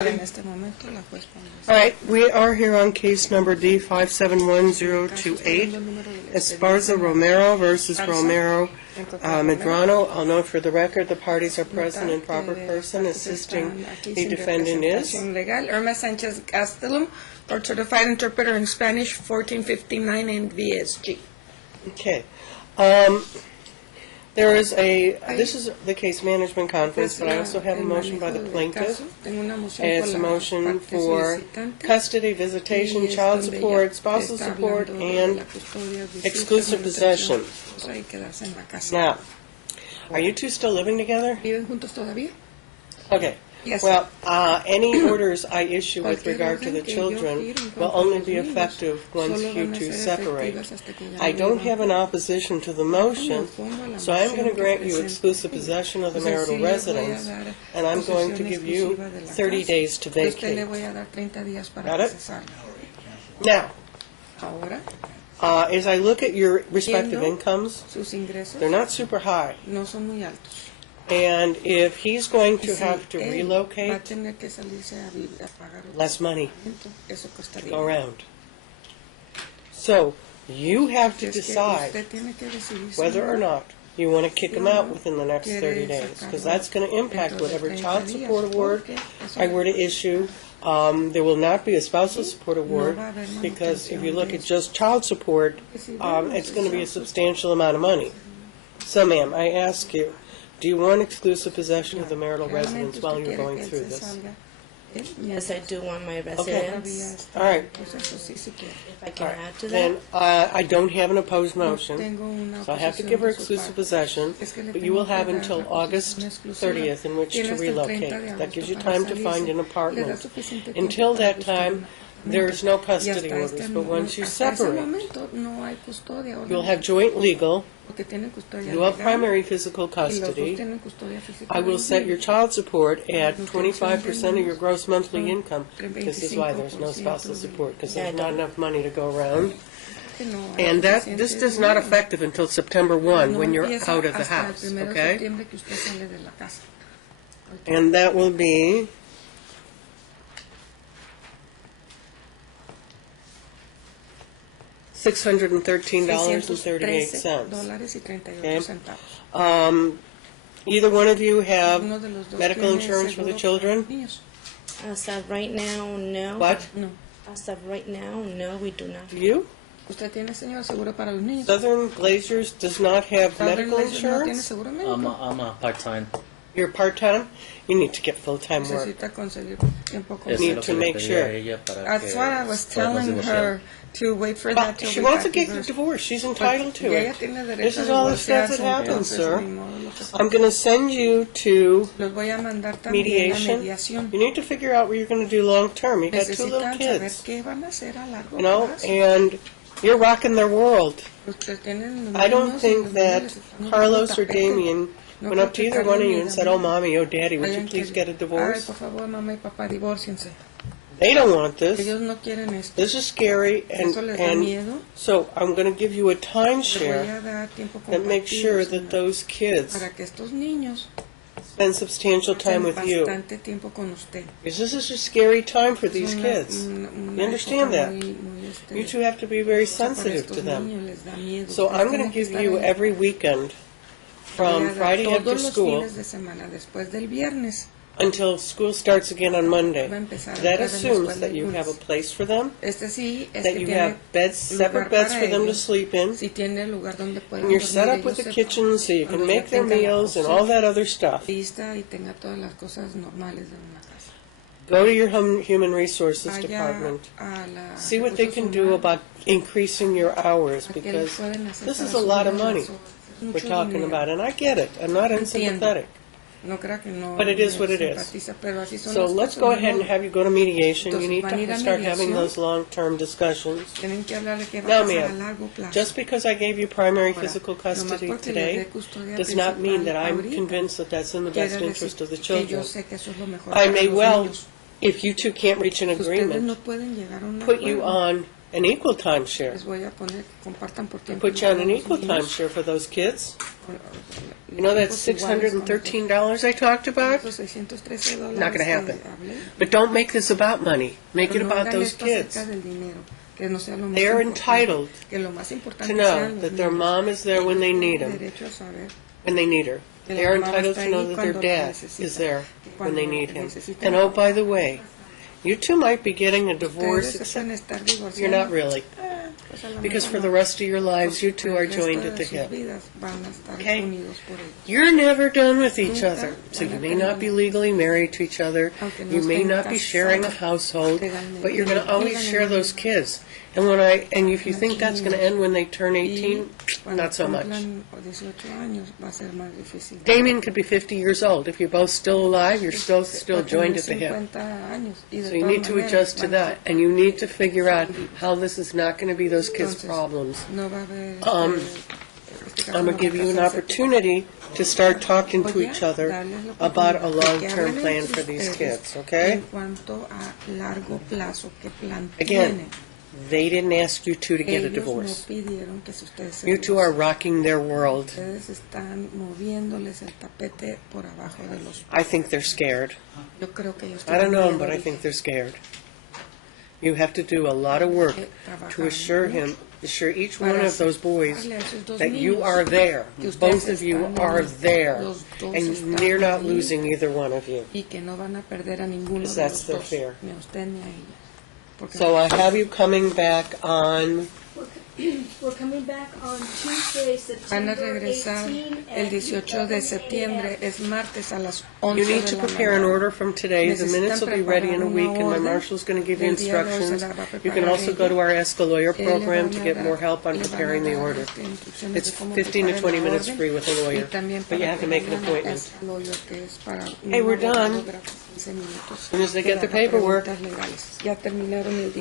All right, we are here on case number D571028, Esparza Romero versus Romero Medrano. I'll note for the record the parties are present and proper person assisting the defendant is Irma Sanchez Gastelum, or certified interpreter in Spanish, 1459 in VSG. Okay. There is this is the case management conference, but I also have a motion by the plaintiff. It's a motion for custody, visitation, child support, spousal support, and exclusive possession. Now, are you two still living together? Okay. Yes. Well, any orders I issue with regard to the children will only be effective once you two separate. I don't have an opposition to the motion, so I'm going to grant you exclusive possession of the marital residence, and I'm going to give you 30 days to vacate. Got it? Now, as I look at your respective incomes, they're not super high. And if he's going to have to relocate, less money to go around. So you have to decide whether or not you want to kick him out within the next 30 days, because that's going to impact whatever child support award I were to issue. There will not be a spousal support award, because if you look at just child support, it's going to be a substantial amount of money. So, ma'am, I ask you, do you want exclusive possession of the marital residence while you're going through this? Yes, I do want my residence. All right. If I can add to that. Then I don't have an opposed motion, so I have to give her exclusive possession, but you will have until August 30th in which to relocate. That gives you time to find an apartment. Until that time, there's no custody orders, but once you separate, you'll have joint legal, you'll have primary physical custody. I will set your child support at 25% of your gross monthly income. This is why there's no spousal support, because there's not enough money to go around. And this is not effective until September 1 when you're out of the house, okay? And that will be $613.38. Okay. Either one of you have medical insurance for the children? As of right now, no. What? No. As of right now, no, we do not. Do you? Southern Glaciers does not have medical insurance? I'm a part-time. You're part-time? You need to get full-time work. You need to make sure. That's what I was telling her, to wait for that till she wants to get a divorce. She's entitled to it. This is all the stuff that happens, sir. I'm going to send you to mediation. You need to figure out what you're going to do long-term. You've got two little kids, you know, and you're rocking their world. I don't think that Carlos or Damien went up to either one of you and said, "Oh, Mommy, oh, Daddy, would you please get a divorce?" They don't want this. This is scary, and so I'm going to give you a timeshare that makes sure that those kids spend substantial time with you. Because this is a scary time for these kids. You understand that? You two have to be very sensitive to them. So I'm going to give you every weekend from Friday after school until school starts again on Monday. That assumes that you have a place for them, that you have beds, separate beds for them to sleep in, and you're set up with a kitchen so you can make their meals and all that other stuff. Go to your human resources department. See what they can do about increasing your hours, because this is a lot of money we're talking about, and I get it. I'm not unsympathetic. But it is what it is. So let's go ahead and have you go to mediation. You need to start having those long-term discussions. Now, ma'am, just because I gave you primary physical custody today does not mean that I'm convinced that that's in the best interest of the children. I may well, if you two can't reach an agreement, put you on an equal timeshare. Les voy a poner, compartan por tiempo. Put you on an igual equal los niños. timeshare for those kids. Los You know that tiempos iguales con $613 I talked about? los $613 Not going to que happen. hablé. But don't make this about money. Make it Pero no about hagan those esto kids. acerca del dinero, que no sea lo más They're importante, entitled que lo más importante to know sean los that their niños. mom is there when they need them, Derecho a saber when they need her. que They're la mamá entitled está to know ahí that their cuando la dad necesita, is there que when they cuando need him. necesitan. And oh, by the way, you two might be getting a Ustedes divorce, se except pueden estar divorciando. you're not really. Pues a lo Because mejor for no. the rest of your lives, you two Por are el resto joined de at the sus hip. vidas van a estar Okay? unidos por ello. You're never done with each Nunca other. So van a you may not be terminar. legally married to each other. Aunque no You may estén not be sharing a casados household, legalmente, but you're going to always share those kids. And if you think that's going to end when they turn 18, Cuando not so much. cumplan 18 años va a ser más difícil. Damien could be 50 years old. If you're both still alive, you're still Va a joined tener at the hip. 50 años, y de So you todas need to maneras adjust to van a that, and you need to figure out how this is not going to be those kids' Entonces, problems. no va a haber, este I'm going to give you an opportunity to start talking to each other about a long-term plan for these kids, okay? En cuanto a largo plazo, ¿qué plan Again, tienen? they didn't ask you two to get a Ellos divorce. no pidieron que ustedes se You two are divorcien. rocking their world. Ustedes están moviéndoles el tapete por abajo de los... I think they're scared. Yo creo que ellos I don't tienen know, miedo but I ahorita. think they're scared. You have to do a lot of work to assure each one of those boys that you are there. Both of you are there. And you're not losing either one of you. Y que no van a perder a ninguno Because de that's los their dos, fear. ni a usted ni a ella. Porque So I have you coming back on, We're coming back on Tuesday, van a September regresar 18 el at 18 de 11 septiembre, es martes a las you 11 need de to la prepare an mañana. order from today. The minutes will be ready in a week, and my Necesitan marshal's going to give you preparar una orden. instructions. Del día 2 se la va a You can preparar also go to our Ask a Lawyer Él le program van to a get dar- more help on le van a preparing the dar, order. instrucciones It's de cómo 15 to preparar 20 la minutes orden. free with a Y lawyer, también but you para have to que make an vayan a appointment. Ask a Lawyer, que es para un Hey, we're abogado done. gratis, 15 minutos. As soon as they get Para the paperwork. preguntas legales. Ya terminaron el día.